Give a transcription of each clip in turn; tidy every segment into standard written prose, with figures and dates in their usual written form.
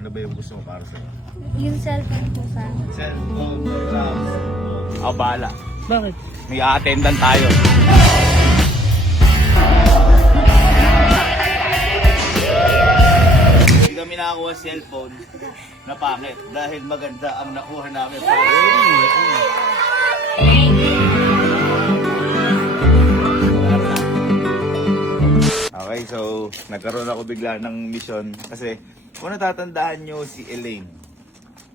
ano ba yung gusto mo para sa'yo? Yung cellphone po sa akin. Cellphone, gloves. Ako bahala. Bakit? May a-attendan tayo. Hindi kami nakakuha cellphone na pangit dahil maganda ang nakuha namin. Okay, so nagkaroon ako bigla ng mission kasi kung natatandaan nyo si Elaine,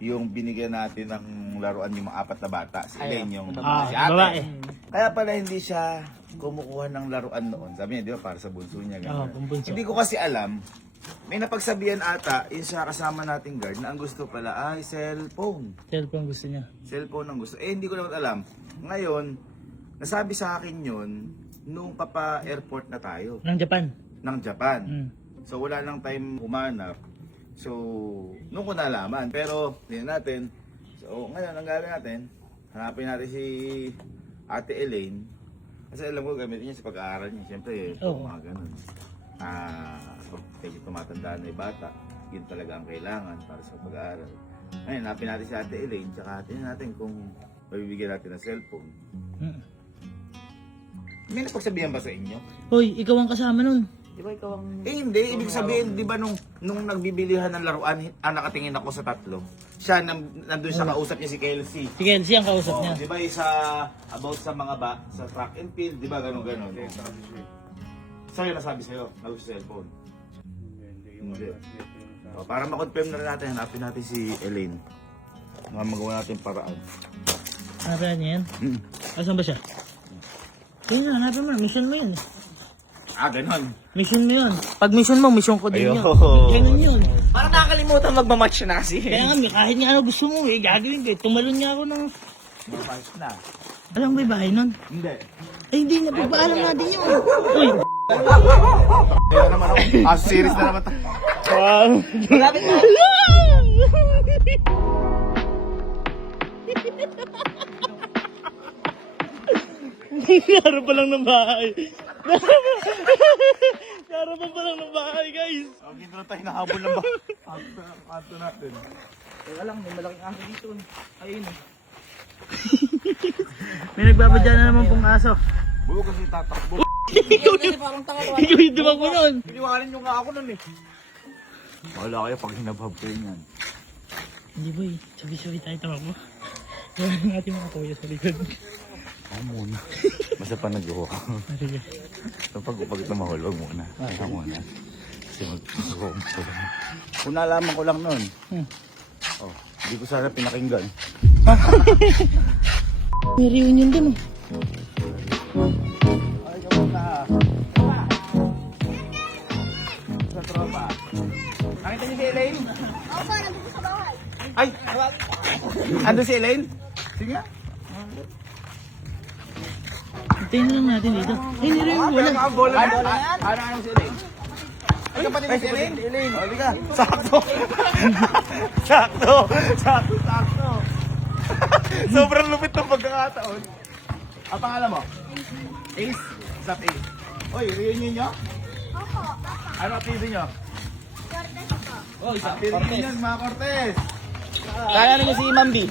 yung binigyan natin ng laruan yung mga apat na bata. Si Elaine yung si ate. babae. Kaya pala hindi siya kumukuha ng laruan noon. Sabi niya, di ba, para sa bunso niya. Oo, Ganun. bunso. Hindi ko kasi alam. May napagsabihan ata, yung sa kasama nating guard, na ang gusto pala ay cellphone. Cellphone gusto niya. Cellphone ang gusto. Eh, hindi ko naman alam. Ngayon, nasabi sa akin yun, nung papa-airport na tayo, Ng Japan. ng Japan. Mm. So, wala nang time humanap. So, nung ko nalaman. Pero, hindi natin. So, ngayon, ang gagawin natin, hanapin natin si Ate Elaine. Kasi alam ko, gamitin niya sa pag-aaral niya. Siyempre, Oo. mga ganun. Medyo tumatanda na yung bata. Yun talaga ang kailangan para sa pag-aaral. Ngayon, hanapin natin si Ate Elaine. Tsaka tingnan natin kung mabibigyan natin ng cellphone. Mm. May napagsabihan ba sa inyo? Hoy, ikaw ang kasama nun. Di ba ikaw ang... Eh hindi, ibig sabihin, di ba nung nagbibilihan ng laruan, nakatingin ako sa tatlo. Siya, nandun siya kausap niya si Kelsey. Si Kelsey ang kausap niya. Di ba isa about sa mga sa track and field, di ba ganon-ganon? Sa'yo nasabi sa'yo, nag-gusto sa cellphone. Hindi. O, para ma-confirm na rin natin, hanapin natin si Elaine. Magawa natin paraan. Hanapin niya yan. Mm. Asan ba siya? Yun na, hanapin mo. Mission mo yun. Ganon. Mission mo yun. Pag mission mo, mission ko din yun. Ayun. Ganun yun. Parang nakakalimutan magmamatch na kasi. Kaya nga, kahit nga ano gusto mo eh, gagawin ko eh. Tumalon niya ako ng... Mapayos na. Alam mo ba yung bahay nun? Hindi. Ay, hindi na. Pagpaalam natin yun. Uy! Kaya naman ako. Series na naman tayo. Wow! Malapit na. Naro pa lang ng bahay. Narapan pa lang ng bahay, guys. Dito na tayo nahabol ng ba? Kanto natin. Teka lang, may malaking aso dito. Ayun eh. May nagbabadya na naman pong aso. Buo kasi tatakbo. Kasi parang tanga ko. Ikaw yung dumakbo nun. Piniwanan nyo nga ako nun eh. Wala kayo pag hinabhab kayo niyan. Hindi boy, sabi-sabi tayo tamakbo. Gawin natin mga toyo sa likod. Ako muna. Basta pa nag-uho ako. Sige. So pag ito mahul, huwag muna. Ako muna. Kasi mag-uho mo ko lang. Kung nalaman ko lang nun. Oh, hindi ko sana pinakinggan. May reunion din oh. Ay, kapag na. Sa tropa. Nakita niyo si Elaine? Opo, nandito sa bahay. Ay! Ando si Elaine? Sige nga. Hintayin na lang natin dito. Ay, hindi rin wala. Ang bola na yan? Ano si Elaine? Ay, kapatid ni si Elaine? Elaine. O, di ka. Sakto. Sakto. Sakto. Sobrang lupit ng pagkakataon. Ang pangalan mo? Ace. What's up, Ace? Oy, reunion nyo? Opo, papa. Ano apelido nyo? Cortez po. Oh, isa. Reunion, mga Cortez. Kaya niyo si Mambi.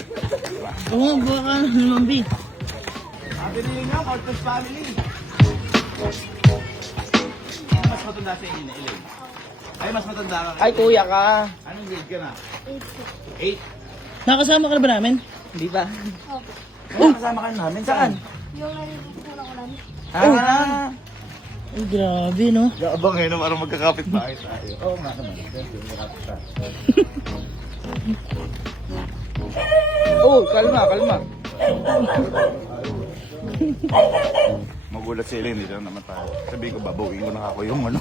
Oo, buka ka na naman, B. Apelido nyo, Cortez family. Mas matanda sa inyo na, Elaine. Ay, mas matanda ka. Ay, kuya ka. Anong grade ka na? 8 8. Nakasama ka na ba namin? Hindi ba? Opo. Oh, kasama ka namin. Saan? Yung nalilito ko ng ulan. Ah. Ay, grabe no. Gabang eh, parang magkakapit ba tayo. Oo nga naman. Oh, kalma, kalma. Magulat si Elaine, dito naman tayo. Sabihin ko, babawin ko na ako yung ano.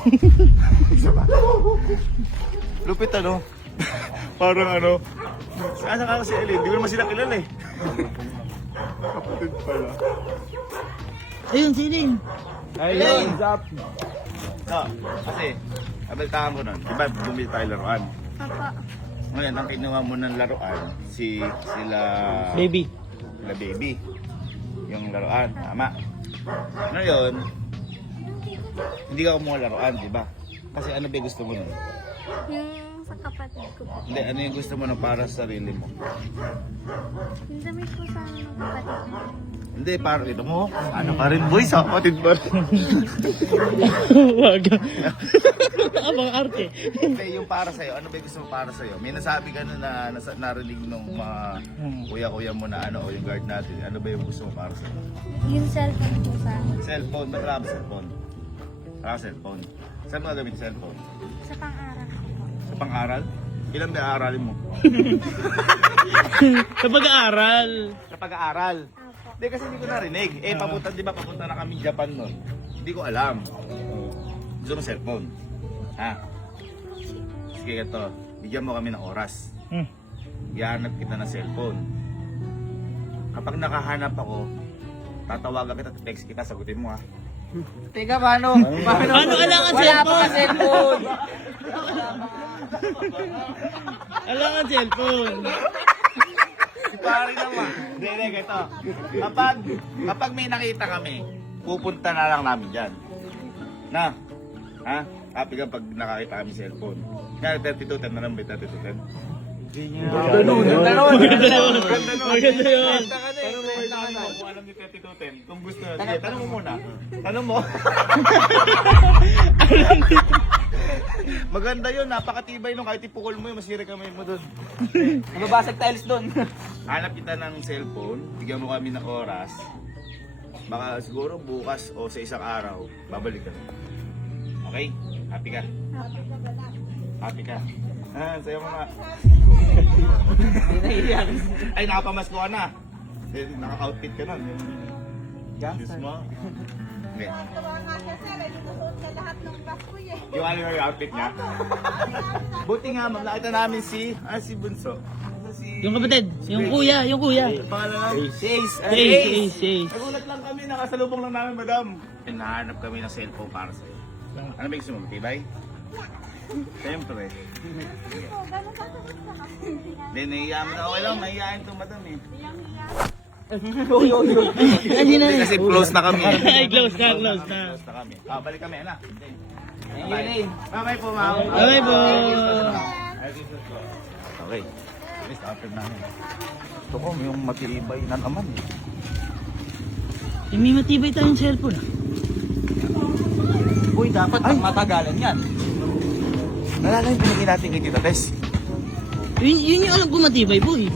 Lupit ano? Parang ano. Saan ka si Elaine? Di ko naman sila kilala eh. Kapatid pala. Ayun, si Elaine. Ayun! No, kasi, abaltaan ko nun. Diba, bumili tayo laruan. Papa. Ngayon, ang kinuha mo ng laruan, sila Baby. baby. Yung laruan, tama. Ngayon, hindi ka kumuha laruan, di ba? Kasi ano ba gusto mo nun? Yung sa kapatid ko po. Hindi, ano yung gusto mo na para sa sarili mo? Yung damit po sana ng kapatid ko. Hindi, para ito mo. Ano ka rin, boy? Sa kapatid ba? Wag. Abang arte. Hindi, yung para sa'yo. Ano ba yung gusto mo para sa'yo? May nasabi ka na narinig nung mga kuya-kuya mo na ano, o yung guard natin. Ano ba yung gusto mo para sa'yo? Yung cellphone po sana. Cellphone. Ba't wala ba cellphone? Wala ka cellphone. Saan mo gagawin cellphone? Sa pang-aral. Sa pang-aral? Ilan ba aaralin mo? Sa pag-aaral. Sa pag-aaral. Apo. Hindi kasi hindi ko narinig. Papunta, di ba, papunta na kami Japan nun. Hindi ko alam. Gusto mo cellphone? Ha? Sige, ito. Bigyan mo kami ng oras. Ihanap kita ng cellphone. Kapag nakahanap ako, tatawagan kita, text kita, sagutin mo ha. Teka, paano? Paano kailangan Wala pa ka cellphone? cellphone. Kailangan cellphone. Si pare naman. Hindi, ito. Kapag may nakita kami, pupunta na lang namin dyan. Na? Ha? Happy ka pag nakakita kami cellphone. Kaya 3210 na lang ba 3210? Maganda yun. Maganda yun. Tanong mo kung alam ni 3210. Kung gusto na. Sige, tanong mo muna. Tanong mo. Maganda yun. Napakatibay nung kahit ipukol mo yun. Masira kamay mo dun. Nababasag tiles doon. Hanap kita ng cellphone. Bigyan mo kami ng oras. Baka siguro bukas o sa isang araw, babalik ka. Okay? Happy ka? Happy ka? Sayo mo nga. Ay, nakapamasko ka na. Naka-outfit ka na. Diyos mo. Hindi. Yung ano yung outfit niya? Buti nga, ma'am, nakita namin si Bunso. Yung kapatid, yung kuya. Pangalan namin? Si Ace. Ace. Nagulat lang kami, nakasalubong lang namin, madam. Nahanap kami ng cellphone para sa'yo. Ano ba gusto mo? Matibay? Siyempre. Hindi, nahihiyaman na. Okay lang, nahihiyain ito, madam eh. Hindi, kasi close na kami. Ay, close na. Close na kami. Balik kami, ana. Bye po, ma'am. Bye po. Okay. At least, after namin. Ito ko, yung matibay na naman eh. May matibay tayong cellphone. Uy, dapat matagalan yan. Nalala yung pinagin natin kay Tita Tess. Yun yung alam ko matibay, boy.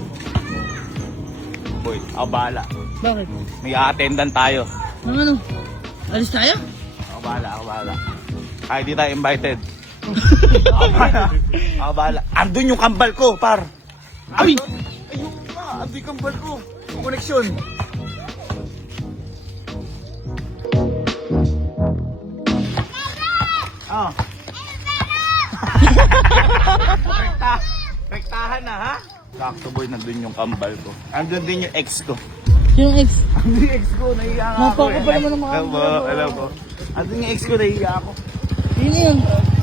Boy, ako bahala. Bakit? May attendant tayo. Ano? Alis tayo? Ako bahala. Ay, di tayo invited. Ako bahala. Andun yung kambal ko, par. Ay! Ayun nga, andun yung kambal ko. Yung koneksyon. Ah. Rektahan na, ha? Sakto boy, nandun yung kambal ko. Andun din yung ex ko. Yung ex. Andun yung ex ko, nahiya nga ako. Mapaka pa naman ng mga alam ko. Andun yung ex ko, nahiya ako. Sino yun?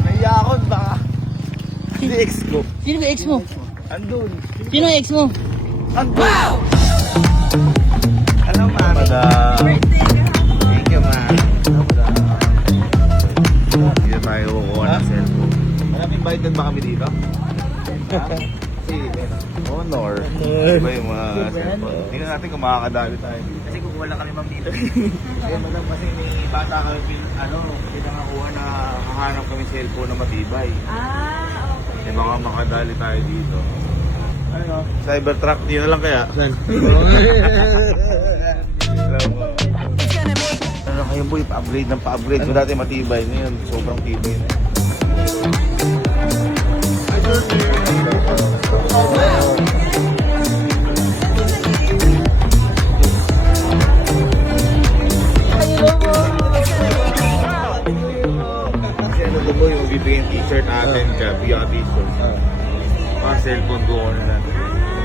Nahiya ako, baka. Hindi ex ko. Sino ba ex mo? Andun. Sino yung ex mo? Andun. Wow! Hello, ma'am. Thank you, ma'am. Hindi tayo kukuha ng cellphone. Alam, invited ba kami dito? Si Honor. Iba yung mga cellphone. Tingnan natin kung makakadali tayo. Kasi kung wala kami ma'am dito. Kaya madam, kasi may bata kami pinangakuha na hahanap kami cellphone na matibay. Okay. Baka makadali tayo dito. Ano? Cybertruck, di na lang kaya. Ano kayo boy, pa-upgrade ng pa-upgrade. Kung dati matibay na yun, sobrang tibay na. Kasi ano ko boy, magbibigay yung t-shirt natin ka, bigyan ka t-shirt. Mga cellphone ko na natin.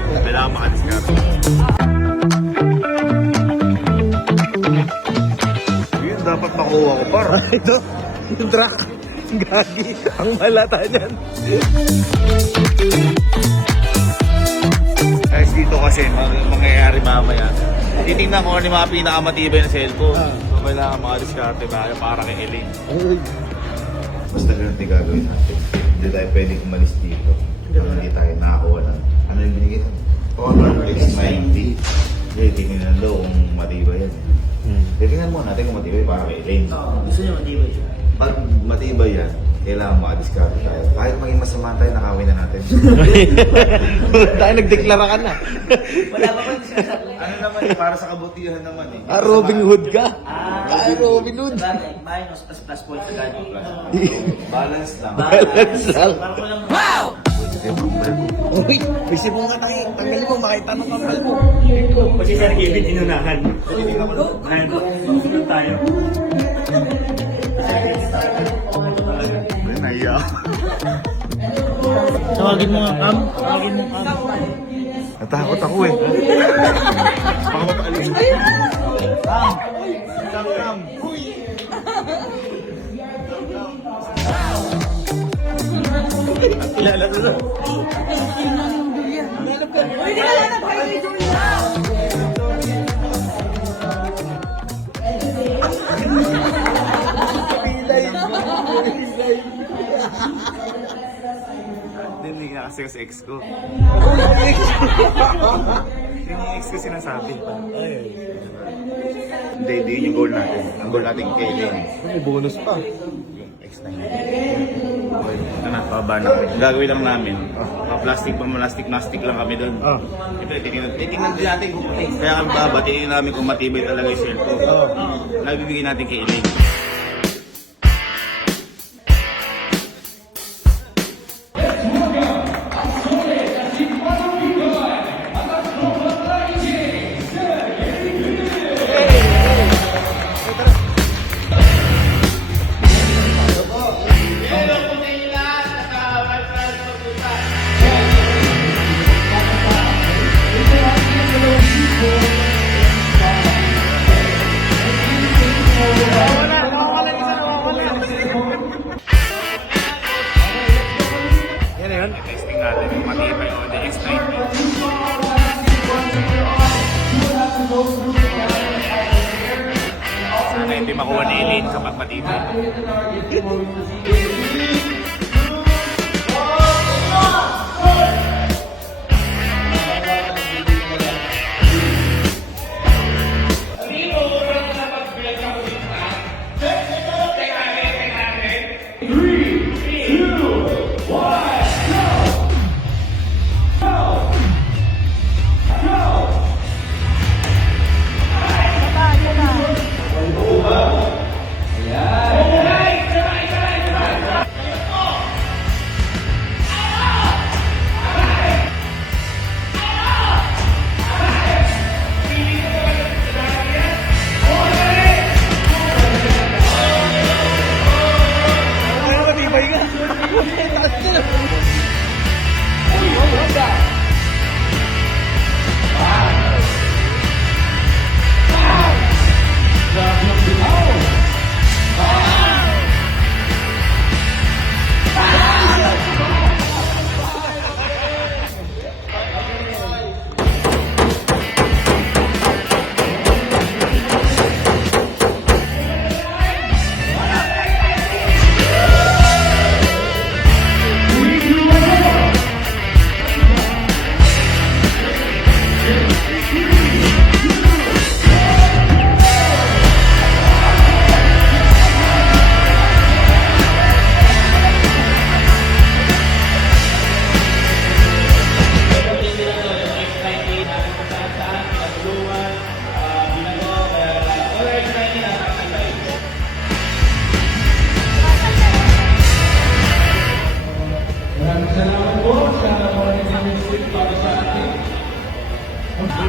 Kailangan makadiscard. Yun, dapat makuha ko par. Ito, yung truck. Gagi, ang malata niyan. Guys, dito kasi mangyayari mamaya. Titingnan ko ano yung mga pinakamatibay na cellphone. So, kailangan makadiskarte ba para kay Elaine. Basta ganun din gagawin natin. Hindi tayo pwedeng umalis dito. Hindi tayo nakakuha ng... Ano yung binigay ito? Honor X90. Hindi, tingnan daw kung matibay yan. Tingnan mo natin kung matibay para kay Elaine. Gusto niya matibay. Pag matibay yan, kailangan makadiskarte tayo. Kahit maging masama tayo, nakawin na natin. Tayo nagdeklara ka na. Wala pa ba sinasabi? Ano naman eh, para sa kabutihan naman eh. Ah, Robin Hood ka? Ah, Robin Hood. Sabagay, minus plus point sa ganyan. Balance lang. Balance lang. Wow! Uy, may sipong ka tayo. Tanggal mo, makita ng kambal mo. Kasi Sir Kevin, inunahan. Susunod tayo. Naiya. Tawagin mo nga, Cam. Tawagin mo, Cam. Natakot ako eh. Baka mapaalis. Kilala ko na. Hindi nga kasi sa ex ko. Yung ex ko sinasabi. Hindi, hindi yun yung goal natin. Ang goal natin kay Elaine. May bonus pa. Yung ex na yun. Okay, ito na, pababa na. Ang gagawin lang namin, plastic lang kami doon. Ito, titingnan din natin kung kaya kami babatiin namin kung matibay talaga yung cellphone. Nabibigyan natin kay Elaine. Yan na yun. Testing natin kung matibay o the X90. Sana hindi makuha ni Elaine kapag matibay. Uy,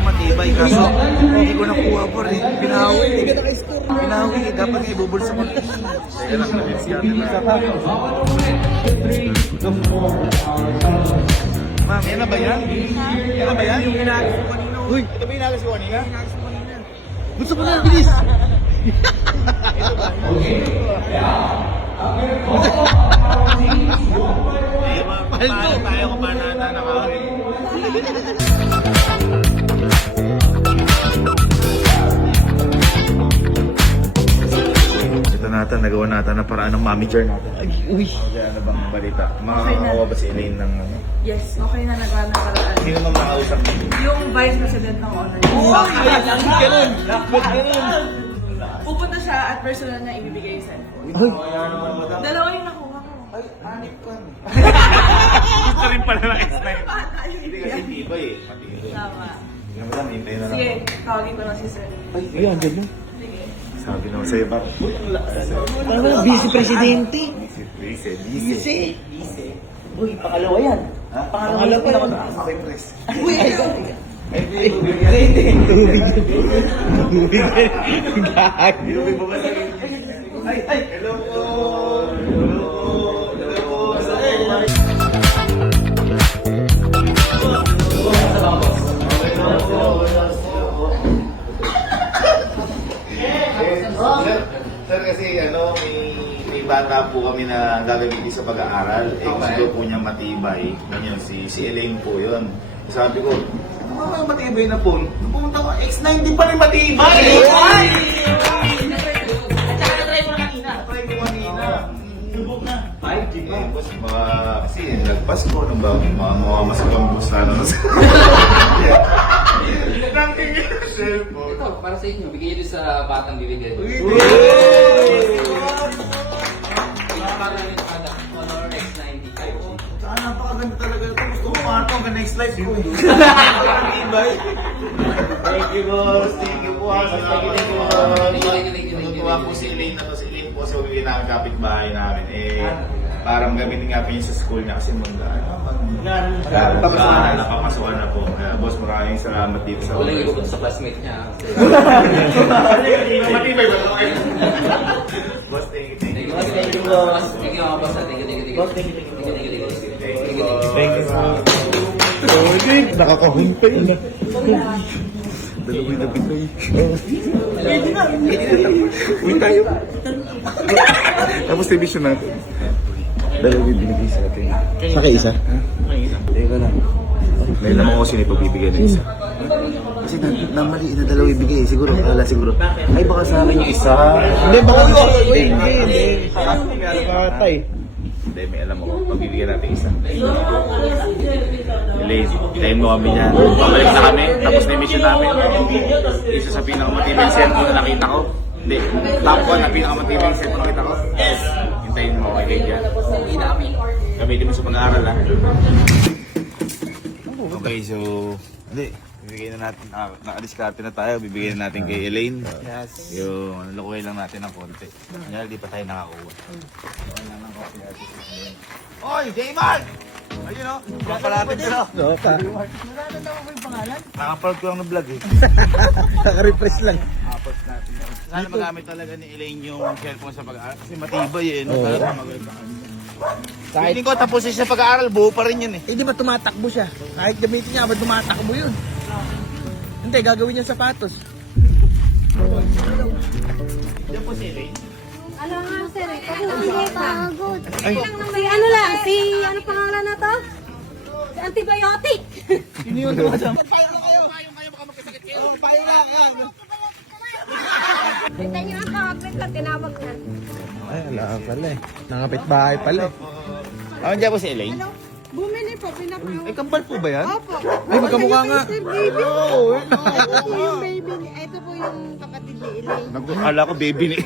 matibay kaso hindi ko nakuha po rin. Pinawi. Hindi ka naka-score. Pinawi. Dapat nga ibubulsa mo. Teka lang, nabitsyan na. Ma'am, yan na ba yan? Yan na ba yan? Yung inalis ko kanina. Uy, ito ba inalis ko kanina? Inalis ko kanina. Gusto ko na, bilis! Paano tayo kung paano na nakawin? Ito na ito. lang, nagawa natin na paraan ng manager natin. Ay, Uy. ano bang balita? Makakawa ba si Elaine ng ano? Yes, okay na nagkaroon. Hindi naman makausap mo. Yung vice president ng online. Ganun. Ganun. Pupunta siya at personal na ibibigay yung cellphone. Dalawa yung nakuha ko. Ay, anip ka. Gusto rin pala ng S9. Hindi kasi tibay eh. Matibay. Tama. Hindi naman, hintayin na lang. Sige, tawagin ko lang si sir. Ay, andyan mo. Sige. Sabi naman sa'yo, ba? Parang vice presidente. Busy. Uy, pangalawa yan. Ha? Pangalawa pa naman. Okay, press. Uy, ay, Inuwi mo ba sa Ay, hello po. Hello. Sir, kasi may bata po kami na gagamitin sa pag-aaral. Gusto po niya matibay. Ganyan, si Elaine po yun. Sabi ko, ano matibay na po? Pumunta ko, X90 pa rin matibay! Try ko kanina. Subok na. Ay, boss, kasi nagpasko, mga masagang boss na ano. Nangingin na cellphone. Ito, para sa inyo. Bigyan nyo sa batang bibigyan. Honor X90. Napakaganda talaga ito. Gusto ko mga ito hanggang next life ko. Thank you, boss. Thank you po. Natutuwa po si Elaine na to. Si Elaine po sa uwi namin, kapitbahay namin. Parang gamitin nga po niya sa school niya kasi nakapasukan na po. Kaya boss, maraming salamat dito sa Walang ibukod sa classmate niya. Matibay ba ito? Boss, thank you. Thank you, boss. Thank you, mga boss. Thank you. Boss, thank you. Thank you. Okay, nakakahumpay na. Dalawin na bitay. Uy tayo. Tapos television natin. Dalawin binigay sa atin. Sa kay isa? Teka lang. May lamang ko sino ipabibigay ng isa. Kasi mali na dalawa ibigay. Siguro, siguro. Ay, baka sa akin yung isa. Hindi, baka hindi. Patay. Hindi, may alam mo. Pabibigyan natin isa. Elaine mo kami dyan. Pabalik na kami. Tapos na yung mission namin. Isa sa pinakamatibay cellphone na nakita ko. Hindi, top 1 na pinakamatibay cellphone na nakita ko. Yes! Hintayin mo kay Elaine dyan. Gamitin mo sa pag-aaral ha. Okay, so... Hindi. Bibigyan na natin, nakadiskarte na tayo, bibigyan na natin kay Elaine. Yes. Yung nalukuhin lang natin ng konti. Kanya, di pa tayo nakakuha. Oy, J-Man! Ayun o, kapalapit ko na. Lota. Nakapaload ko lang ng vlog eh. Naka-refresh lang. Sana magamit talaga ni Elaine yung cellphone sa pag-aaral kasi matibay eh. No? Talaga maganda. Kahit, Hindi ko tapos sa pag-aaral, buo pa rin yun eh. di ba tumatakbo siya? Kahit gamitin niya, ba't tumatakbo yun? Hindi, gagawin niya sapatos. Diyan po si Elaine. Ano nga sir, kasi hindi pagod. Si ano lang, si ano pangalan na to? Si antibiotic. Sino yun? Kita niyo ang kapit na tinawag na. Ay, wala pala eh. Nangapit bahay pala eh. Ano dyan po si Elaine? Bumili po, pinapagawa. Ay, kambal po ba yan? Opo. Ay, magkamukha nga. Mr. Baby. Oo. Ito po yung baby ni, ito po yung kapatid ni Elaine. Akala ko baby ni...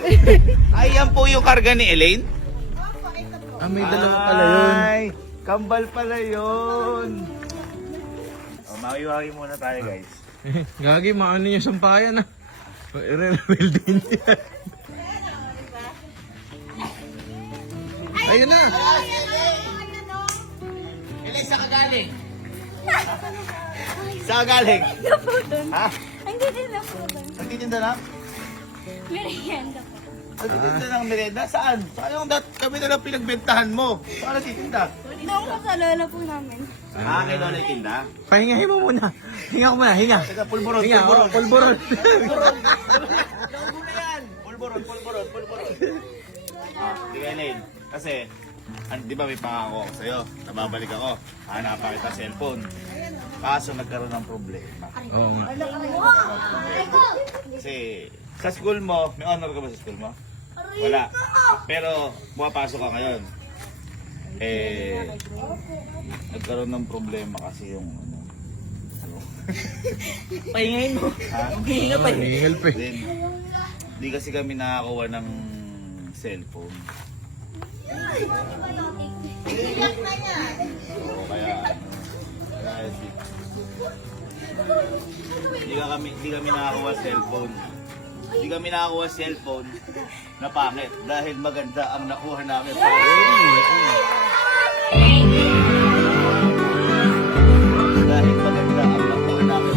Ay, yan po yung karga ni Elaine? Ah, may dalawa pala yun. Ay, kambal pala yun. Makiwagi muna tayo guys. Gagi, maano niya sampayan ah. I-reveal din yan. Ayun na. Elaine, saan ka galing? Saan ka galing? Ano po dun? Ha? Hindi din na po dun. Nagtitinda na? Merienda po. Nagtitinda ng merenda? Saan? Saan yung kami na lang pinagbentahan mo? Saan nagtitinda? Doon po sa lola po namin. Ah, kay Lola Tinda? Pahingahin mo muna. Hinga ko muna, hinga. Teka, pulburon, Hinga, pulburon. pulburon. Pulburon. Di ka, Elaine. Kasi, di ba may pangako ako sa'yo? Nababalik ako. Hanapan kita cellphone. Kaso nagkaroon ng problema. Oo nga. Kasi, sa school mo, may honor ka ba sa school mo? Wala. Pero, pumapasok ka ngayon. Nagkaroon ng problema kasi yung Pahingayin mo. Maghihinga pa yun. Hingal pa. Hindi kasi kami nakakuha ng cellphone. So, kaya hindi kami nakakuha cellphone. Hindi kami nakakuha cellphone na pangit dahil maganda ang nakuha namin. Dahil maganda ang nakuha namin.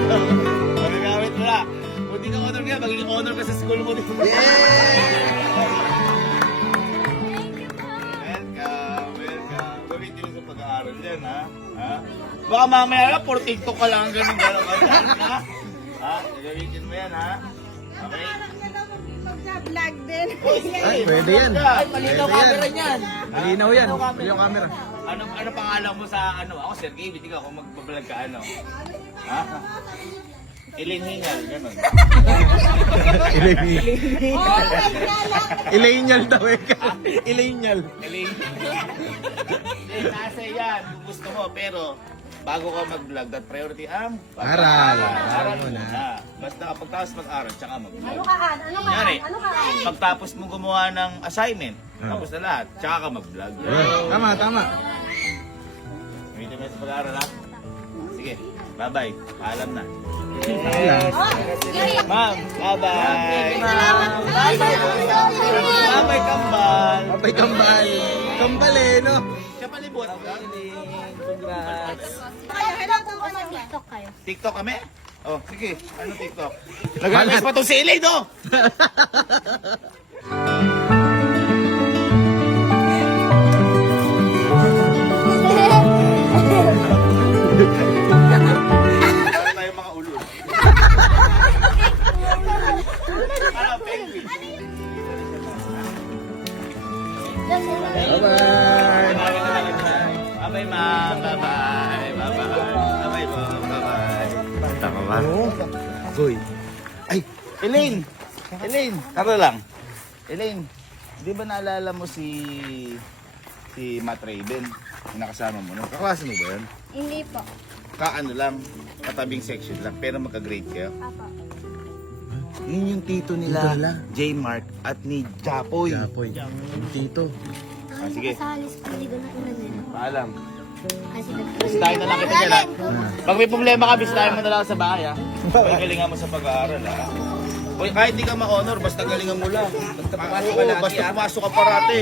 Magagamit mo na. Kung di ka honor ka, magiging honor ka sa school mo dito. Welcome. Gamitin mo sa pag-aaral yan, ha? Baka mamaya na, for TikTok ka lang, ganun ka dyan, ha? Gamitin mo yan, ha? Okay? Mag-vlog din. Ay, pwede yan. Malinaw camera niyan. Malinaw yan. Malinaw camera. Ano pangalan mo sa Ako, Sergey, hindi ka kung magbablog ka, Ha? Ilinhingal, ganun. Ilenial daw eh. Ilenial. Nasa yan, kung gusto mo, pero bago ka mag-vlog, that priority ang Aral. Aral muna. Basta kapag tapos mag-aral, tsaka mag-vlog. Ano kaan? Kunyari, Ano kaan? pagtapos mo gumawa ng assignment, tapos na lahat, tsaka ka mag-vlog. Tama. Gamitin mo sa pag-aaral, ha? Sige, bye-bye. Paalam na. Ma'am, bye-bye. Bye-bye, kambal. Papay kambal. Kambal eh, no? Kapalibot. Congrats. Hello po sa TikTok kayo. TikTok kami? Oh, sige. Ano TikTok? Nag-request pa itong si Elaine, no? Para tayo mga ulul. Ano, penguin? Bye-bye. Bye-bye, ma'am. Bye-bye. Bye-bye. Bye-bye, ma'am. Bye-bye. Tama ba? Goy. Ay, Elaine! Elaine, tara lang. Elaine, di ba naalala mo si Matt Raven? Yung nakasama mo, no? Kaklase mo ba yun? Hindi po. Kaano lang, katabing section lang, pero magka-grade kayo. Apa. Yun yung tito nila, J. Mark at ni Japoy. Japoy. Yung tito. Sige. Sa halis ko, hindi ko na ulan nila. Paalam. Kasi Bisitahin na lang kita dyan, ha? Pag may problema ka, bisitahin mo na lang sa bahay, ha? Pagalingan mo sa pag-aaral, ha? Uy, kahit di ka ma-honor, basta galingan mo lang. Basta pumasok ka lagi, basta pumasok ka parati.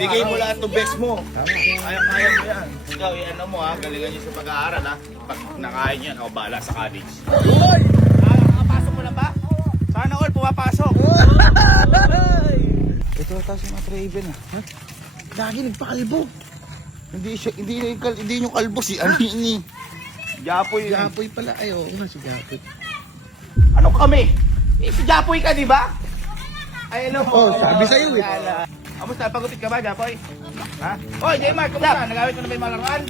Bigay mo lahat ng best mo. Kaya mo yan. Ikaw, ano mo, ha? Galingan nyo sa pag-aaral, ha? Pag nakain yan, ako bahala sa college. Uy! Nakapasok mo na ba? Sana all, pumapasok. Ito ata si Matt Raven, ha? Lagi nagpakalbo. Hindi yung kalbo, si ano ni Japoy. Japoy pala. Ay, oo nga si Japoy. Ano kami? Si Japoy ka, di ba? Ay, ano? Oh, sabi sa'yo eh. Kamusta? Pagupit ka ba, Japoy? Ha? Oy, J-Mark, kamusta? Nagamit mo na ba yung mga laruan?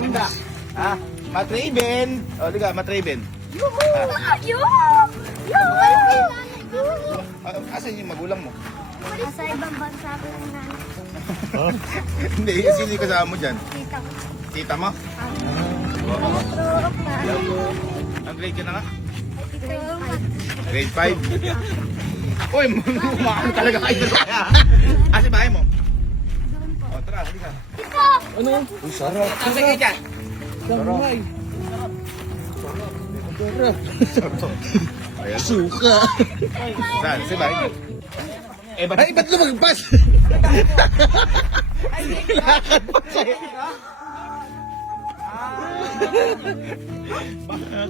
Hindi. Ha? Matt Raven. O, liga, Matt Raven. Asan yung magulang mo? Nasa ibang bansa ko lang na. Hindi, sino yung kasama mo dyan? Tita ko. Tita mo? Ang grade ka na nga? Grade 5? Uy, umakano talaga kayo dalawa. Asa bahay mo? O, tara, halika. Ano? Uy, sarap. Asa kayo dyan? Samurai. Sarap. Suka. Saan? Sa bahay mo? Eh, ba't? Ay, ba't lumagpas? Lakad pa siya.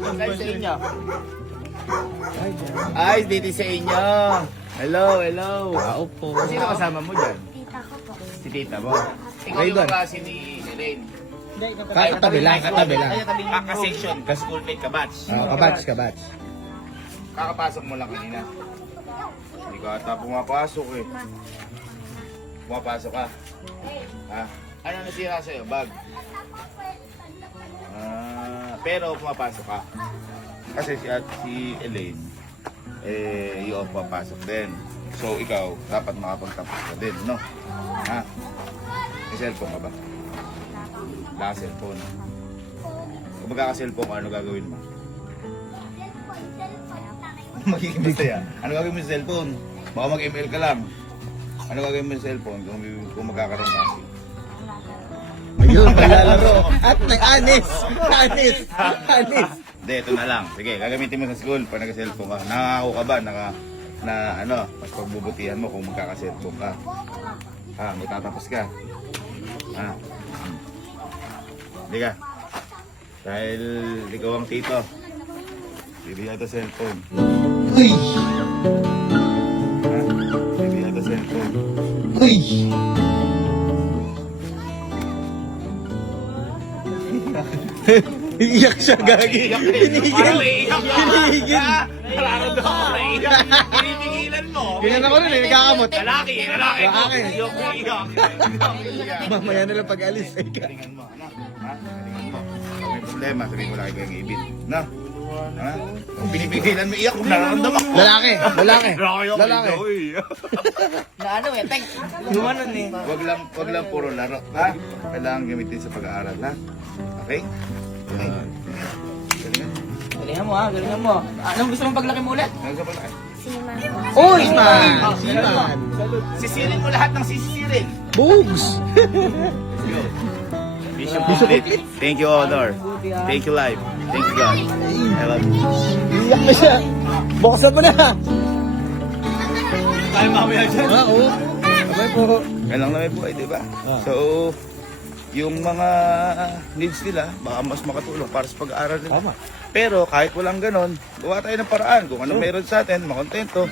Saan sa inyo? Ay, dito sa inyo. Hello, hello. Tao po. Sino kasama mo dyan? Tita ko po. Si tita mo. Ikaw Kayo yung doon? klase ni Elaine. Katabi lang. Kaka-section, ka-schoolmate, ka-batch. Kabats. Kakapasok mo lang kanina. Hindi ka ata pumapasok eh. Pumapasok ka. Ha? Ano nasira sa'yo? Bag? Pero pumapasok ka. Kasi si Elaine, yung papasok din. So, ikaw, dapat makapagtapos ka din, no? Ha? May cellphone ka ba? Wala ka cellphone. Kung magkaka-cellphone ka, ano gagawin mo? Magiging masaya. Ano gagawin mo sa cellphone? Baka mag-ML ka lang. Ano gagawin mo sa cellphone kung magkakaroon ka? Ayun, maglalaro. At nag-anis. Anis. Hindi, ito na lang. Sige, gagamitin mo sa school pag nag-cellphone ka. Nakakako ka ba mas pagbubutihan mo kung magkaka-cellphone ka? Ha, may tatapos ka. Ha? Hindi ka. Dahil ikaw ang tito. Bibigyan ito cellphone. Uy! Ha? Bibigyan ito cellphone. Uy! Iiyak siya, gagi. Hinihigil. Hinihigil. Pinipigilan mo. Ganyan ako rin, nagkakamot. Lalaki. Lalaki. Iyak. Mamaya na lang pag-alis. Galingan mo, ano? Ha? Galingan mo. Kung may problema, sabihin mo lagi kayong ibig. Na? Ha? Kung pinipigilan mo, iyak, nararamdaman mo. Lalaki. Lalaki. Na ano eh, teng. Lumanon eh. Wag lang puro laro, ha? Kailangan gamitin sa pag-aaral, ha? Okay? Okay. Galingan. Galingan mo ha, galingan mo. Anong gusto mong paglaki mo ulit? Ano sa pala? Uy, man! Siman! Sisirin mo lahat ng sisirin. Boobs! Let's go. Bishop complete. Thank you, Honor. Thank you, Life. Thank you, God. I love you. Iiyak na siya. Buksan mo na. Tayo mamaya dyan. Oo. Sabay po. Kailang na may buhay, di ba? So, yung mga needs nila, baka mas makatulong para sa pag-aaral nila. Tama. Pero kahit walang ganon, gawa tayo ng paraan. Kung ano meron sa atin, makontento.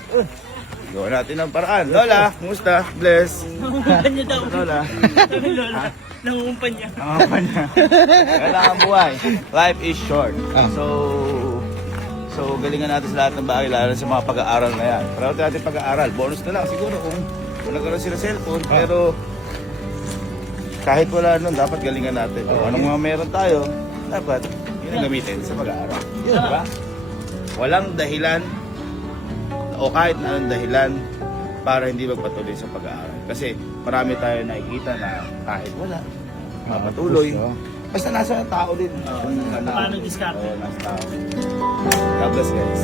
Gawa natin ng paraan. Lola, kumusta? Bless. Nangungupan niya daw. Lola. Sabi Lola, nangungupan niya. Nangapan niya. Kailangan buhay. Life is short. So galingan natin sa lahat ng bagay, lalo sa mga pag-aaral na yan. Para natin pag-aaral, bonus na lang siguro kung nagkaroon sila cellphone. Pero kahit wala nun, dapat galingan natin. Kung anong mga meron tayo, dapat yun ang gamitin sa pag-aaral. Diba? Walang dahilan o kahit na anong dahilan para hindi magpatuloy sa pag-aaral. Kasi marami tayo nakikita na kahit wala, mapatuloy. Basta nasa tao din. Paano diskarte? Oo, nasa tao. God bless guys.